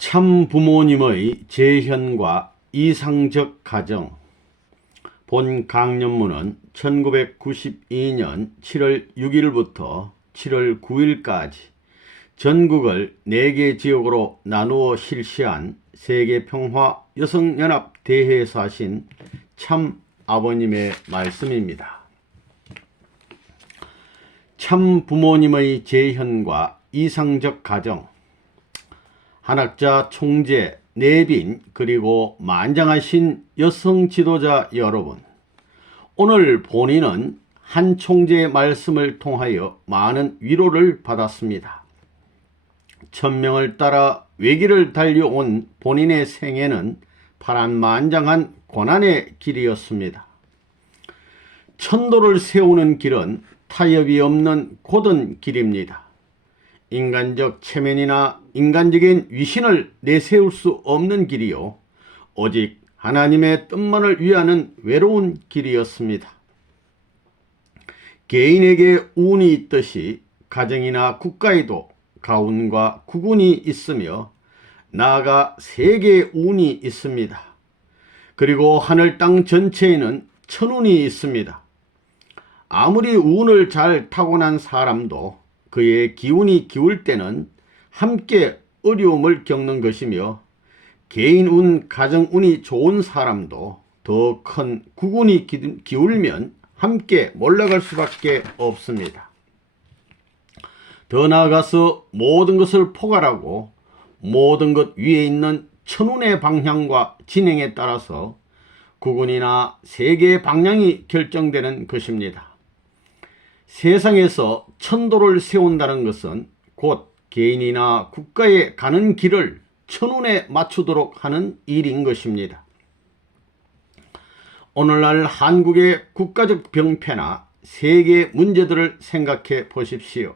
참 부모님의 재현과 이상적 가정. 본 강연문은 1992년 7월 6일부터 7월 9일까지 전국을 4개 지역으로 나누어 실시한 세계평화 여성연합 대회에서 하신 참 아버님의 말씀입니다. 참 부모님의 재현과 이상적 가정. 한학자 총재 내빈 그리고 만장하신 여성 지도자 여러분, 오늘 본인은 한 총재의 말씀을 통하여 많은 위로를 받았습니다. 천명을 따라 외길을 달려온 본인의 생애는 파란만장한 고난의 길이었습니다. 천도를 세우는 길은 타협이 없는 고든 길입니다. 인간적 체면이나 인간적인 위신을 내세울 수 없는 길이요, 오직 하나님의 뜻만을 위하는 외로운 길이었습니다. 개인에게 운이 있듯이 가정이나 국가에도 가운과 국운이 있으며 나아가 세계의 운이 있습니다. 그리고 하늘 땅 전체에는 천운이 있습니다. 아무리 운을 잘 타고난 사람도 그의 기운이 기울 때는 함께 어려움을 겪는 것이며, 개인 운, 가정 운이 좋은 사람도 더 큰 국운이 기울면 함께 몰려갈 수밖에 없습니다. 더 나아가서 모든 것을 포괄하고 모든 것 위에 있는 천운의 방향과 진행에 따라서 국운이나 세계의 방향이 결정되는 것입니다. 세상에서 천도를 세운다는 것은 곧 개인이나 국가에 가는 길을 천운에 맞추도록 하는 일인 것입니다. 오늘날 한국의 국가적 병폐나 세계 문제들을 생각해 보십시오.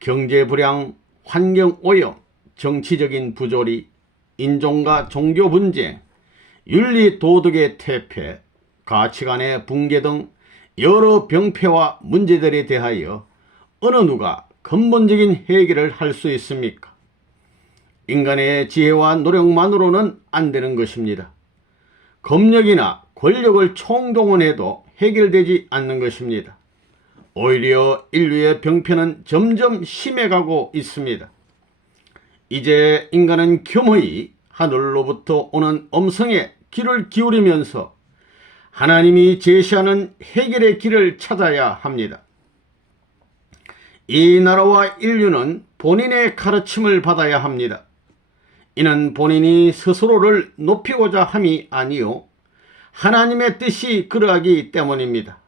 경제 불양, 환경 오염, 정치적인 부조리, 인종과 종교 분쟁, 윤리 도덕의 퇴폐, 가치관의 붕괴 등 여러 병폐와 문제들에 대하여 어느 누가 근본적인 해결을 할 수 있습니까? 인간의 지혜와 노력만으로는 안 되는 것입니다. 검력이나 권력을 총동원해도 해결되지 않는 것입니다. 오히려 인류의 병폐는 점점 심해가고 있습니다. 이제 인간은 겸허히 하늘로부터 오는 음성에 귀를 기울이면서 하나님이 제시하는 해결의 길을 찾아야 합니다. 이 나라와 인류는 본인의 가르침을 받아야 합니다. 이는 본인이 스스로를 높이고자 함이 아니요, 하나님의 뜻이 그러하기 때문입니다.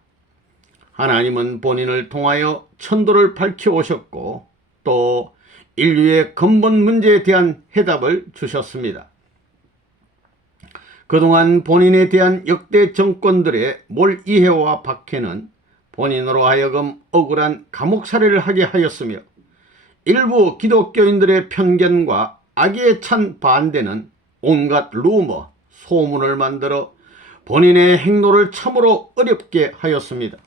하나님은 본인을 통하여 천도를 밝혀오셨고 또 인류의 근본 문제에 대한 해답을 주셨습니다. 그동안 본인에 대한 역대 정권들의 몰이해와 박해는 본인으로 하여금 억울한 감옥살이를 하게 하였으며, 일부 기독교인들의 편견과 악의에 찬 반대는 온갖 루머, 소문을 만들어 본인의 행로를 참으로 어렵게 하였습니다.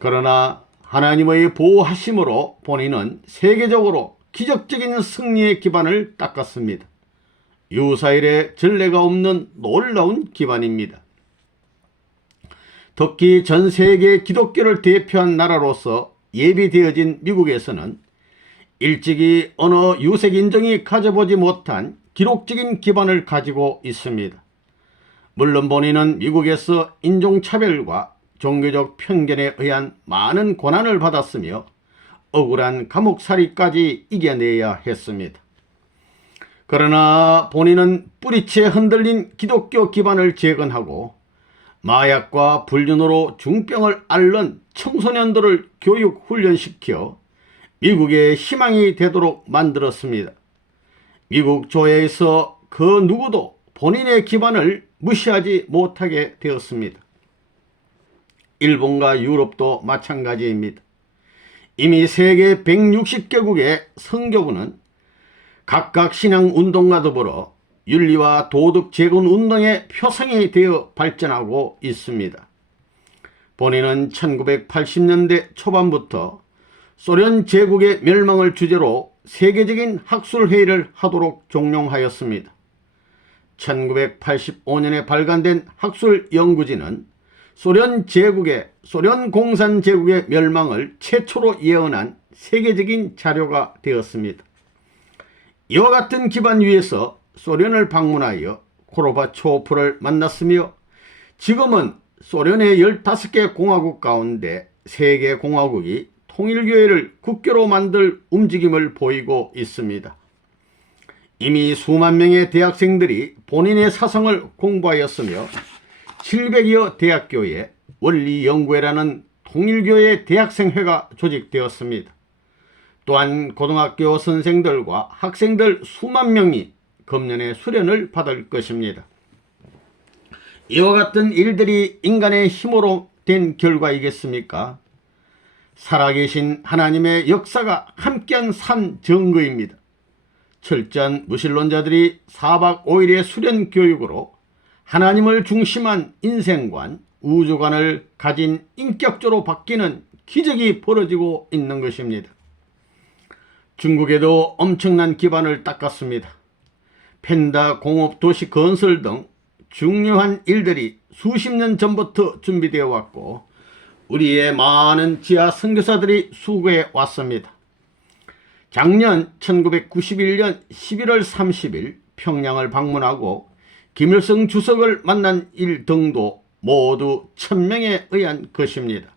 그러나 하나님의 보호하심으로 본인은 세계적으로 기적적인 승리의 기반을 닦았습니다. 유사일의 전례가 없는 놀라운 기반입니다. 특히 전 세계 기독교를 대표한 나라로서 예비되어진 미국에서는 일찍이 어느 유색 인종이 가져보지 못한 기록적인 기반을 가지고 있습니다. 물론 본인은 미국에서 인종차별과 종교적 편견에 의한 많은 고난을 받았으며 억울한 감옥살이까지 이겨내야 했습니다. 그러나 본인은 뿌리채 흔들린 기독교 기반을 재건하고 마약과 불륜으로 중병을 앓는 청소년들을 교육 훈련시켜 미국의 희망이 되도록 만들었습니다. 미국 교회에서 그 누구도 본인의 기반을 무시하지 못하게 되었습니다. 일본과 유럽도 마찬가지입니다. 이미 세계 160개국의 선교부는 각각 신앙운동과 더불어 윤리와 도덕 재건 운동의 표상이 되어 발전하고 있습니다. 본인은 1980년대 초반부터 소련 제국의 멸망을 주제로 세계적인 학술회의를 하도록 종용하였습니다. 1985년에 발간된 학술연구지는 소련 공산제국의 멸망을 최초로 예언한 세계적인 자료가 되었습니다. 이와 같은 기반 위에서 소련을 방문하여 고르바초프를 만났으며 지금은 소련의 15개 공화국 가운데 3개 공화국이 통일교회를 국교로 만들 움직임을 보이고 있습니다. 이미 수만 명의 대학생들이 본인의 사상을 공부하였으며 700여 대학교에 원리연구회라는 통일교회 대학생회가 조직되었습니다. 또한 고등학교 선생들과 학생들 수만 명이 금년에 수련을 받을 것입니다. 이와 같은 일들이 인간의 힘으로 된 결과이겠습니까? 살아계신 하나님의 역사가 함께한 산 증거입니다. 철저한 무신론자들이 4박 5일의 수련 교육으로 하나님을 중심한 인생관, 우주관을 가진 인격적으로 바뀌는 기적이 벌어지고 있는 것입니다. 중국에도 엄청난 기반을 닦았습니다. 펜다 공업 도시 건설 등 중요한 일들이 수십 년 전부터 준비되어 왔고 우리의 많은 지하 선교사들이 수고해 왔습니다. 작년 1991년 11월 30일 평양을 방문하고 김일성 주석을 만난 일 등도 모두 천명에 의한 것입니다.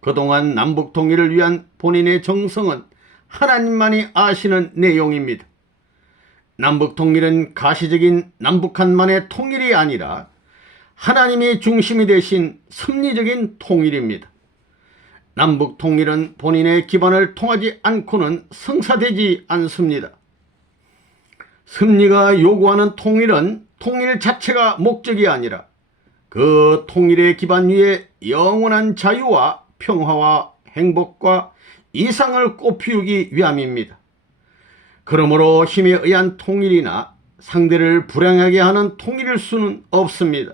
그동안 남북통일을 위한 본인의 정성은 하나님만이 아시는 내용입니다. 남북통일은 가시적인 남북한만의 통일이 아니라 하나님이 중심이 되신 섭리적인 통일입니다. 남북통일은 본인의 기반을 통하지 않고는 성사되지 않습니다. 섭리가 요구하는 통일은 통일 자체가 목적이 아니라 그 통일의 기반 위에 영원한 자유와 평화와 행복과 이상을 꽃피우기 위함입니다. 그러므로 힘에 의한 통일이나 상대를 불행하게 하는 통일일 수는 없습니다.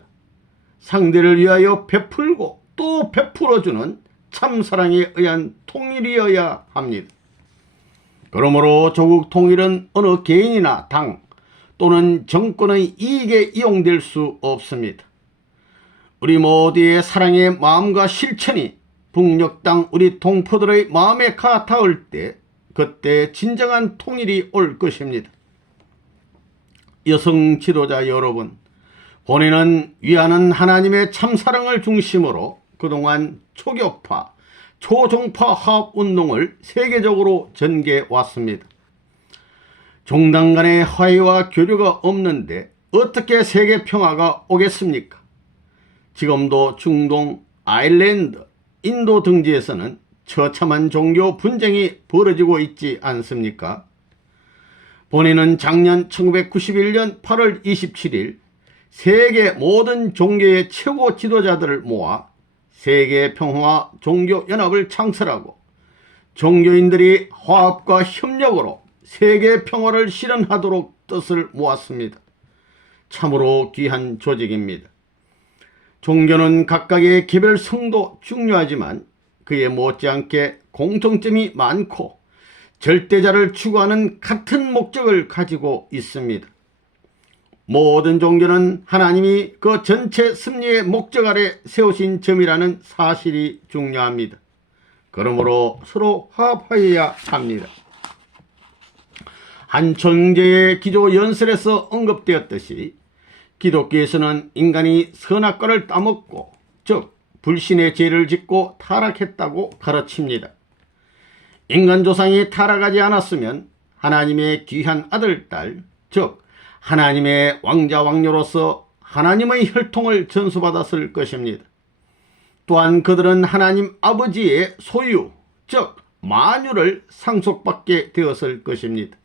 상대를 위하여 베풀고 또 베풀어주는 참사랑에 의한 통일이어야 합니다. 그러므로 조국 통일은 어느 개인이나 당 또는 정권의 이익에 이용될 수 없습니다. 우리 모두의 사랑의 마음과 실천이 북녘 땅 우리 동포들의 마음에 닿을 때 그때 진정한 통일이 올 것입니다. 여성 지도자 여러분, 본인은 위하는 하나님의 참사랑을 중심으로 그동안 초교파, 초종파 화합운동을 세계적으로 전개해 왔습니다. 종당 간의 화해와 교류가 없는데 어떻게 세계 평화가 오겠습니까? 지금도 중동, 아일랜드, 인도 등지에서는 처참한 종교 분쟁이 벌어지고 있지 않습니까? 본인은 작년 1991년 8월 27일 세계 모든 종교의 최고 지도자들을 모아 세계 평화와 종교연합을 창설하고 종교인들이 화합과 협력으로 세계 평화를 실현하도록 뜻을 모았습니다. 참으로 귀한 조직입니다. 종교는 각각의 개별 성도 중요하지만 그에 못지않게 공통점이 많고 절대자를 추구하는 같은 목적을 가지고 있습니다. 모든 종교는 하나님이 그 전체 섭리의 목적 아래 세우신 점이라는 사실이 중요합니다. 그러므로 서로 화합하여야 합니다. 한 총재의 기도 연설에서 언급되었듯이 기독교에서는 인간이 선악과를 따먹고 즉 불신의 죄를 짓고 타락했다고 가르칩니다. 인간 조상이 타락하지 않았으면 하나님의 귀한 아들, 딸, 즉 하나님의 왕자 왕녀로서 하나님의 혈통을 전수받았을 것입니다. 또한 그들은 하나님 아버지의 소유, 즉 만유를 상속받게 되었을 것입니다.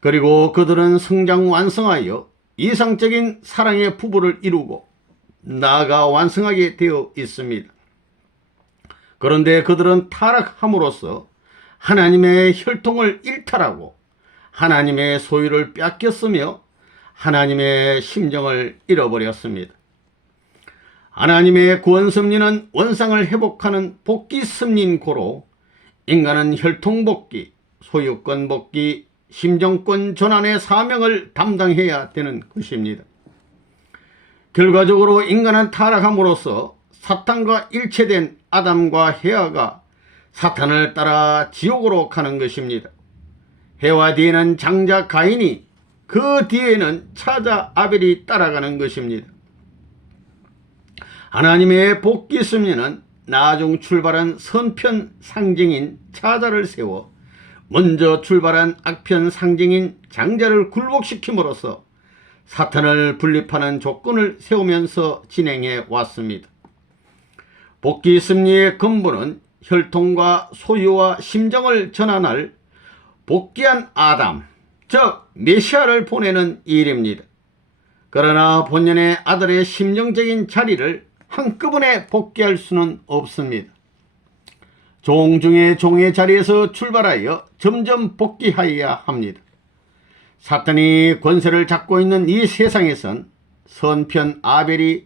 그리고 그들은 성장 완성하여 이상적인 사랑의 부부를 이루고 나아가 완성하게 되어 있습니다. 그런데 그들은 타락함으로써 하나님의 혈통을 일탈하고 하나님의 소유를 뺏겼으며 하나님의 심정을 잃어버렸습니다. 하나님의 구원 섭리는 원상을 회복하는 복귀 섭리인 고로 인간은 혈통 복귀, 소유권 복귀, 심정권 전환의 사명을 담당해야 되는 것입니다. 결과적으로 인간은 타락함으로써 사탄과 일체된 아담과 헤아가 사탄을 따라 지옥으로 가는 것입니다. 헤와 뒤에는 장자 가인이, 그 뒤에는 차자 아벨이 따라가는 것입니다. 하나님의 복귀 섭리는 나중 출발한 선편 상징인 차자를 세워 먼저 출발한 악편 상징인 장자를 굴복시킴으로써 사탄을 분립하는 조건을 세우면서 진행해 왔습니다. 복귀 섭리의 근본은 혈통과 소유와 심정을 전환할 복귀한 아담, 즉 메시아를 보내는 일입니다. 그러나 본연의 아들의 심정적인 자리를 한꺼번에 복귀할 수는 없습니다. 종 중에 종의 자리에서 출발하여 점점 복귀하여야 합니다. 사탄이 권세를 잡고 있는 이 세상에선 선편 아벨이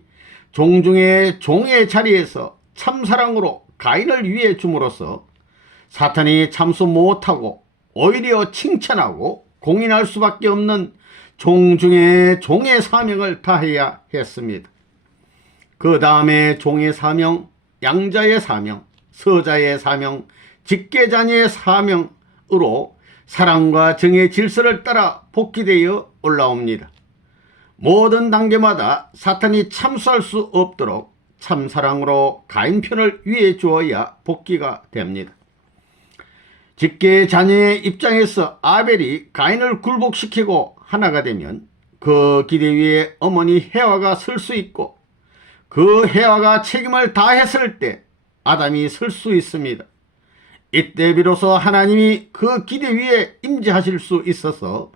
종 중에 종의 자리에서 참사랑으로 가인을 위해 줌으로써 사탄이 참수 못하고 오히려 칭찬하고 공인할 수밖에 없는 종 중에 종의 사명을 다해야 했습니다. 그 다음에 종의 사명, 양자의 사명, 서자의 사명, 직계자녀의 사명으로 사랑과 정의 질서를 따라 복귀되어 올라옵니다. 모든 단계마다 사탄이 참수할 수 없도록 참사랑으로 가인 편을 위해 주어야 복귀가 됩니다. 직계자녀의 입장에서 아벨이 가인을 굴복시키고 하나가 되면 그 기대 위에 어머니 헤와가 설 수 있고, 그 헤와가 책임을 다했을 때 아담이 설 수 있습니다. 이때 비로소 하나님이 그 기대 위에 임재하실 수 있어서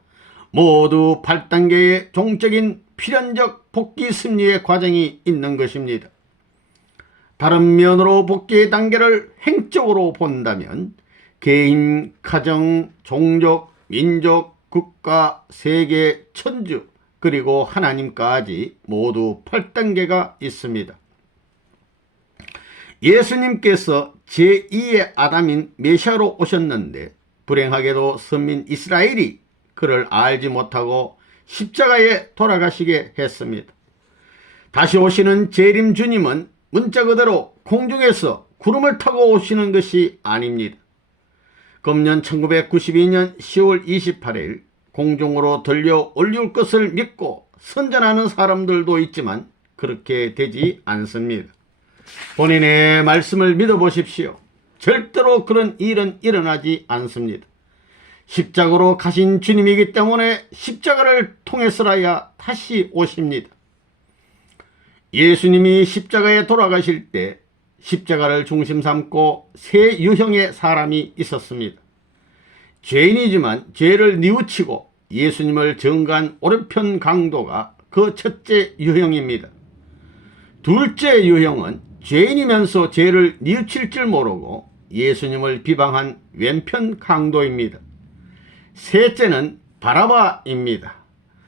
모두 8단계의 종적인 필연적 복귀 섭리의 과정이 있는 것입니다. 다른 면으로 복귀의 단계를 행적으로 본다면 개인, 가정, 종족, 민족, 국가, 세계, 천주, 그리고 하나님까지 모두 8단계가 있습니다. 예수님께서 제2의 아담인 메시아로 오셨는데 불행하게도 선민 이스라엘이 그를 알지 못하고 십자가에 돌아가시게 했습니다. 다시 오시는 재림 주님은 문자 그대로 공중에서 구름을 타고 오시는 것이 아닙니다. 금년 1992년 10월 28일 공중으로 들려 올릴 것을 믿고 선전하는 사람들도 있지만 그렇게 되지 않습니다. 본인의 말씀을 믿어보십시오. 절대로 그런 일은 일어나지 않습니다. 십자가로 가신 주님이기 때문에 십자가를 통해서라야 다시 오십니다. 예수님이 십자가에 돌아가실 때 십자가를 중심 삼고 세 유형의 사람이 있었습니다. 죄인이지만 죄를 뉘우치고 예수님을 증거한 오른편 강도가 그 첫째 유형입니다. 둘째 유형은 죄인이면서 죄를 뉘우칠 줄 모르고 예수님을 비방한 왼편 강도입니다. 셋째는 바라바입니다.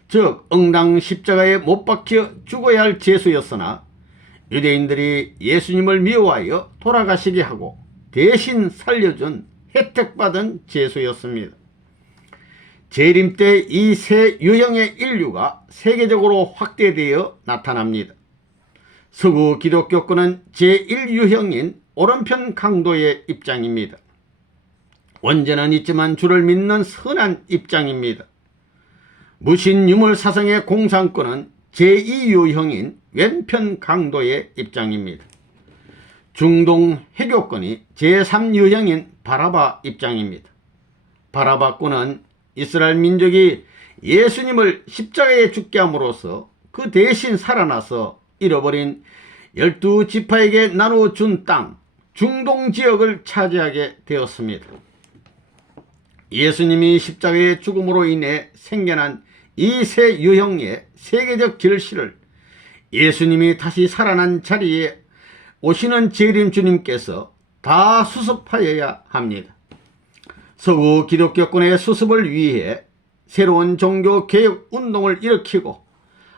즉 응당 십자가에 못 박혀 죽어야 할 죄수였으나 유대인들이 예수님을 미워하여 돌아가시게 하고 대신 살려준 혜택받은 죄수였습니다. 재림 때 이 세 유형의 인류가 세계적으로 확대되어 나타납니다. 서구 기독교권은 제1유형인 오른편 강도의 입장입니다. 원죄는 있지만 주를 믿는 선한 입장입니다. 무신유물 사상의 공산권은 제2유형인 왼편 강도의 입장입니다. 중동 해교권이 제3유형인 바라바 입장입니다. 바라바권은 이스라엘 민족이 예수님을 십자가에 죽게 함으로써 그 대신 살아나서 잃어버린 12지파에게 나눠준 땅, 중동 지역을 차지하게 되었습니다. 예수님이 십자가의 죽음으로 인해 생겨난 이 세 유형의 세계적 결실을 예수님이 다시 살아난 자리에 오시는 재림 주님께서 다 수습하여야 합니다. 서구 기독교권의 수습을 위해 새로운 종교 개혁 운동을 일으키고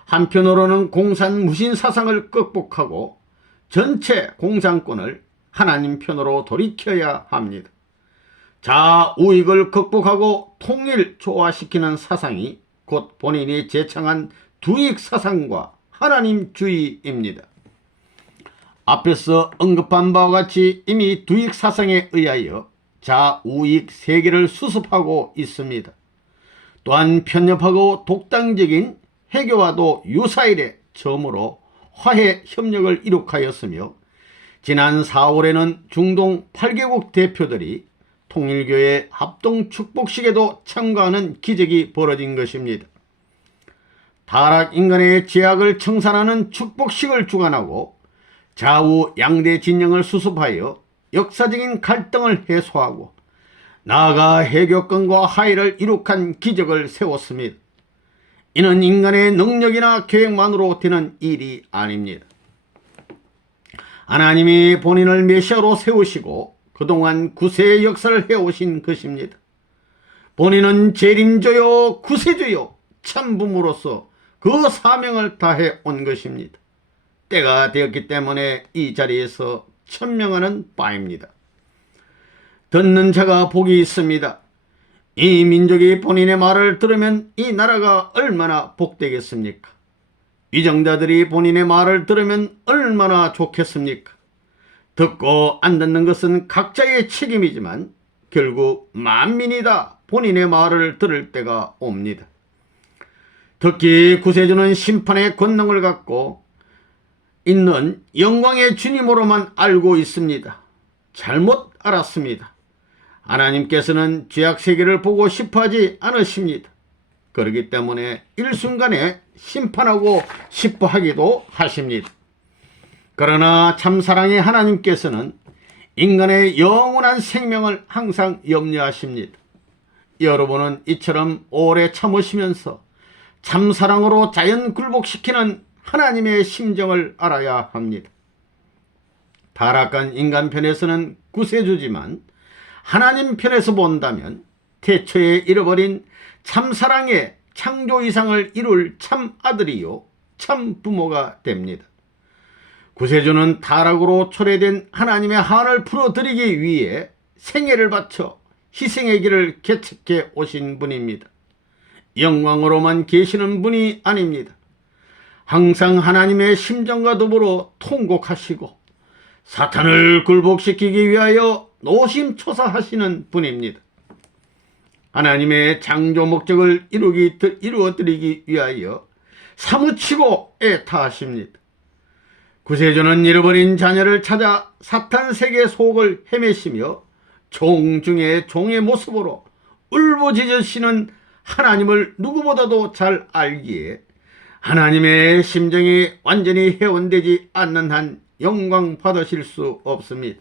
한편으로는 공산 무신 사상을 극복하고 전체 공산권을 하나님 편으로 돌이켜야 합니다. 자우익을 극복하고 통일 조화시키는 사상이 곧 본인이 제창한 두익 사상과 하나님주의입니다. 앞에서 언급한 바와 같이 이미 두익 사상에 의하여 자우익 세계를 수습하고 있습니다. 또한 편협하고 독단적인 해교와도 유사일에 처음으로 화해 협력을 이룩하였으며 지난 4월에는 중동 8개국 대표들이 통일교회 합동 축복식에도 참가하는 기적이 벌어진 것입니다. 타락 인간의 죄악을 청산하는 축복식을 주관하고 좌우 양대 진영을 수습하여 역사적인 갈등을 해소하고 나아가 해교권과 화해를 이룩한 기적을 세웠습니다. 이는 인간의 능력이나 계획만으로 되는 일이 아닙니다. 하나님이 본인을 메시아로 세우시고 그동안 구세의 역사를 해오신 것입니다. 본인은 재림조요 구세주요 참부모로서 그 사명을 다해 온 것입니다. 때가 되었기 때문에 이 자리에서 천명하는 바입니다. 듣는 자가 복이 있습니다. 이 민족이 본인의 말을 들으면 이 나라가 얼마나 복되겠습니까? 위정자들이 본인의 말을 들으면 얼마나 좋겠습니까? 듣고 안 듣는 것은 각자의 책임이지만 결국 만민이 다 본인의 말을 들을 때가 옵니다. 특히 구세주는 심판의 권능을 갖고 있는 영광의 주님으로만 알고 있습니다. 잘못 알았습니다. 하나님께서는 죄악 세계를 보고 싶어하지 않으십니다. 그렇기 때문에 일순간에 심판하고 싶어 하기도 하십니다. 그러나 참사랑의 하나님께서는 인간의 영원한 생명을 항상 염려하십니다. 여러분은 이처럼 오래 참으시면서 참사랑으로 자연 굴복시키는 하나님의 심정을 알아야 합니다. 타락한 인간 편에서는 구세주지만 하나님 편에서 본다면 태초에 잃어버린 참사랑의 창조 이상을 이룰 참 아들이요 참 부모가 됩니다. 구세주는 타락으로 초래된 하나님의 한을 풀어드리기 위해 생애를 바쳐 희생의 길을 개척해 오신 분입니다. 영광으로만 계시는 분이 아닙니다. 항상 하나님의 심정과 더불어 통곡하시고 사탄을 굴복시키기 위하여 노심초사하시는 분입니다. 하나님의 창조 목적을 이루어드리기 위하여 사무치고 애타하십니다. 구세주는 잃어버린 자녀를 찾아 사탄 세계 속을 헤매시며 종 중에 종의 모습으로 울부짖으시는 하나님을 누구보다도 잘 알기에 하나님의 심정이 완전히 해원되지 않는 한 영광 받으실 수 없습니다.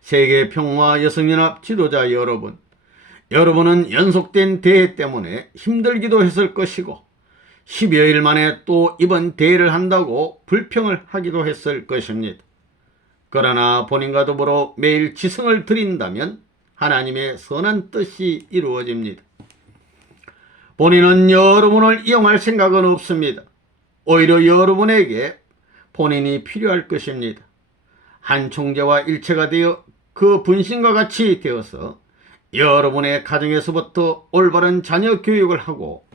세계평화 여성연합 지도자 여러분, 여러분은 연속된 대회 때문에 힘들기도 했을 것이고 10여일 만에 또 이번 대회를 한다고 불평을 하기도 했을 것입니다. 그러나 본인과 더불어 매일 지성을 드린다면 하나님의 선한 뜻이 이루어집니다. 본인은 여러분을 이용할 생각은 없습니다. 오히려 여러분에게 본인이 필요할 것입니다. 한 총재와 일체가 되어 그 분신과 같이 되어서 여러분의 가정에서부터 올바른 자녀 교육을 하고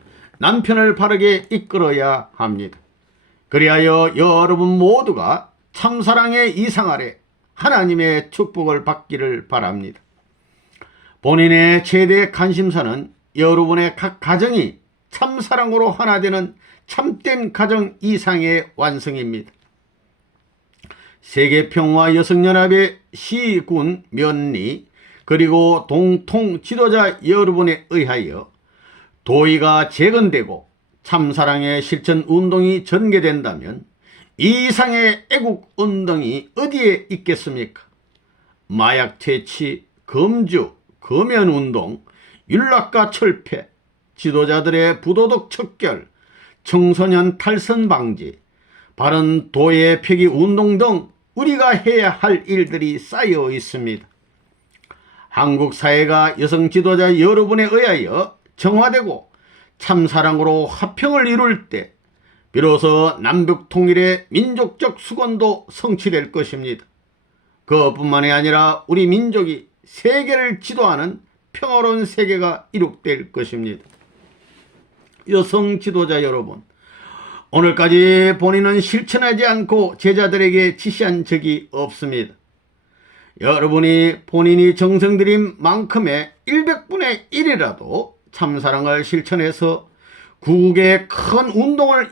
남편을 바르게 이끌어야 합니다. 그리하여 여러분 모두가 참사랑의 이상 아래 하나님의 축복을 받기를 바랍니다. 본인의 최대 관심사는 여러분의 각 가정이 참사랑으로 하나 되는 참된 가정 이상의 완성입니다. 세계평화 여성연합의 시군 면리 그리고 동통 지도자 여러분에 의하여 도의가 재건되고 참사랑의 실천 운동이 전개된다면 이 이상의 애국 운동이 어디에 있겠습니까? 마약 퇴치, 금주, 금연 운동, 윤락과 철폐, 지도자들의 부도덕 척결, 청소년 탈선 방지, 바른 도의 폐기 운동 등 우리가 해야 할 일들이 쌓여 있습니다. 한국 사회가 여성 지도자 여러분에 의하여 정화되고 참사랑으로 화평을 이룰 때 비로소 남북 통일의 민족적 수건도 성취될 것입니다. 그뿐만이 아니라 우리 민족이 세계를 지도하는 평화로운 세계가 이룩될 것입니다. 여성 지도자 여러분, 오늘까지 본인은 실천하지 않고 제자들에게 지시한 적이 없습니다. 여러분이 본인이 정성 들인 만큼의 100분의 1이라도 참사랑을 실천해서 구국의 큰 운동을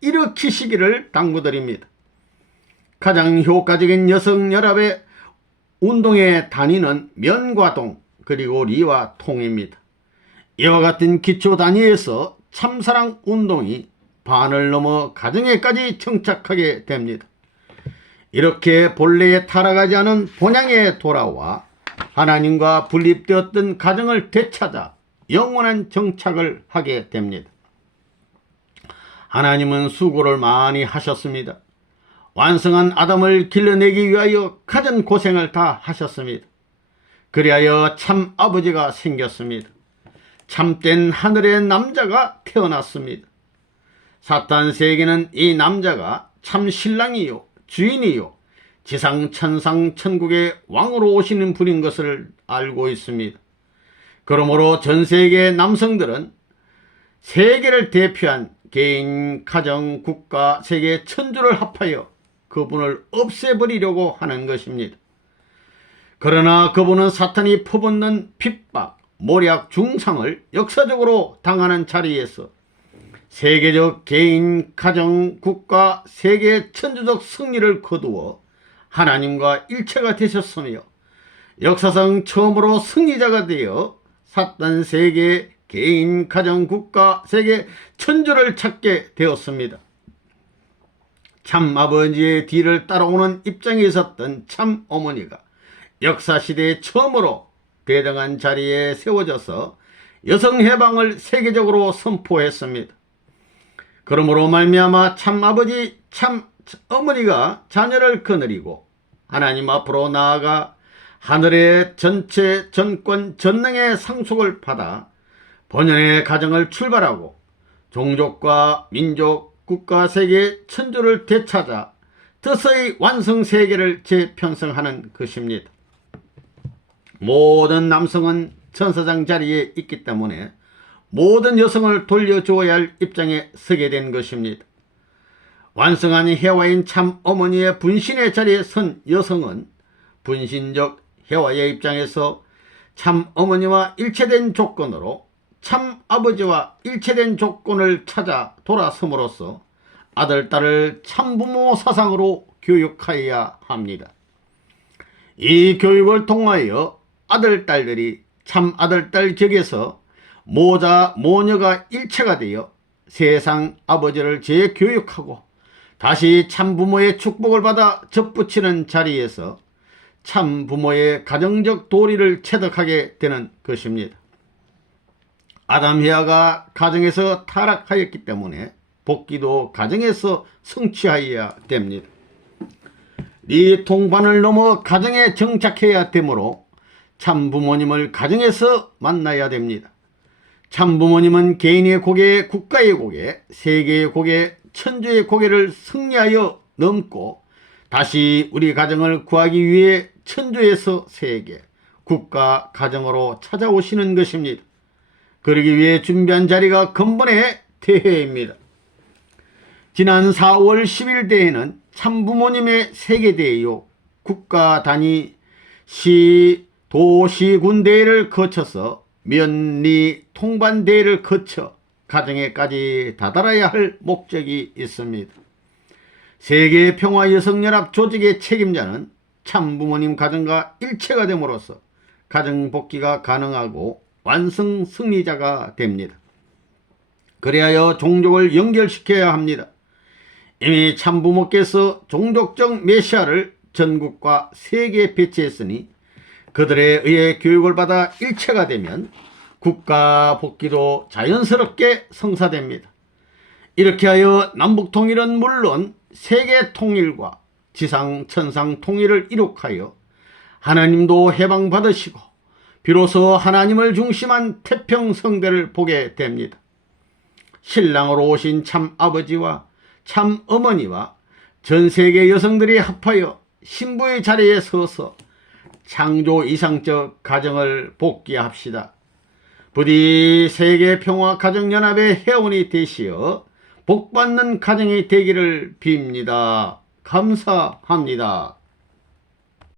일으키시기를 당부드립니다. 가장 효과적인 여성연합의 운동의 단위는 면과 동, 그리고 리와 통입니다. 이와 같은 기초 단위에서 참사랑 운동이 반을 넘어 가정에까지 정착하게 됩니다. 이렇게 본래에 타락하지 않은 본향에 돌아와 하나님과 분립되었던 가정을 되찾아 영원한 정착을 하게 됩니다. 하나님은 수고를 많이 하셨습니다. 완성한 아담을 길러내기 위하여 가진 고생을 다 하셨습니다. 그리하여 참 아버지가 생겼습니다. 참된 하늘의 남자가 태어났습니다. 사탄 세계는 이 남자가 참 신랑이요 주인이요 지상 천상 천국의 왕으로 오시는 분인 것을 알고 있습니다. 그러므로 전 세계의 남성들은 세계를 대표한 개인, 가정, 국가, 세계 천주를 합하여 그분을 없애버리려고 하는 것입니다. 그러나 그분은 사탄이 퍼붓는 핍박, 모략, 중상을 역사적으로 당하는 자리에서 세계적 개인, 가정, 국가, 세계 천주적 승리를 거두어 하나님과 일체가 되셨으며 역사상 처음으로 승리자가 되어 사탄 세계, 개인, 가정, 국가, 세계 천주를 찾게 되었습니다. 참 아버지의 뒤를 따라오는 입장에 있었던 참 어머니가 역사시대에 처음으로 대등한 자리에 세워져서 여성 해방을 세계적으로 선포했습니다. 그러므로 말미암아 참 아버지, 참 어머니가 자녀를 거느리고 하나님 앞으로 나아가 하늘의 전체 전권 전능의 상속을 받아 본연의 가정을 출발하고 종족과 민족, 국가, 세계 천주를 되찾아 드서히 완성 세계를 재편성하는 것입니다. 모든 남성은 천사장 자리에 있기 때문에 모든 여성을 돌려주어야 할 입장에 서게 된 것입니다. 완성한 해와인 참 어머니의 분신의 자리에 선 여성은 분신적 해와의 입장에서 참 어머니와 일체된 조건으로 참 아버지와 일체된 조건을 찾아 돌아섬으로써 아들, 딸을 참부모 사상으로 교육하여야 합니다. 이 교육을 통하여 아들, 딸들이 참 아들, 딸 격에서 모자, 모녀가 일체가 되어 세상 아버지를 재교육하고 다시 참부모의 축복을 받아 접붙이는 자리에서 참부모의 가정적 도리를 체득하게 되는 것입니다. 아담 헤아가 가정에서 타락하였기 때문에 복귀도 가정에서 성취하여야 됩니다. 이 통반을 넘어 가정에 정착해야 되므로 참부모님을 가정에서 만나야 됩니다. 참부모님은 개인의 고개, 국가의 고개, 세계의 고개, 천주의 고개를 승리하여 넘고 다시 우리 가정을 구하기 위해 천주에서 세계, 국가, 가정으로 찾아오시는 것입니다. 그러기 위해 준비한 자리가 근본의 대회입니다. 지난 4월 10일 대회는 참부모님의 세계대회요, 국가 단위 시, 도, 시, 군 대회를 거쳐서 면리, 통반 대회를 거쳐 가정에까지 다다라야 할 목적이 있습니다. 세계 평화 여성연합 조직의 책임자는 참부모님 가정과 일체가 됨으로써 가정 복귀가 가능하고 완성 승리자가 됩니다. 그리하여 종족을 연결시켜야 합니다. 이미 참부모께서 종족적 메시아를 전국과 세계에 배치했으니 그들에 의해 교육을 받아 일체가 되면 국가 복귀도 자연스럽게 성사됩니다. 이렇게 하여 남북통일은 물론 세계 통일과 지상 천상 통일을 이룩하여 하나님도 해방받으시고 비로소 하나님을 중심한 태평성대를 보게 됩니다. 신랑으로 오신 참 아버지와 참 어머니와 전 세계 여성들이 합하여 신부의 자리에 서서 창조 이상적 가정을 복귀합시다. 부디 세계평화가정연합의 회원이 되시어 복받는 가정이 되기를 빕니다. 감사합니다.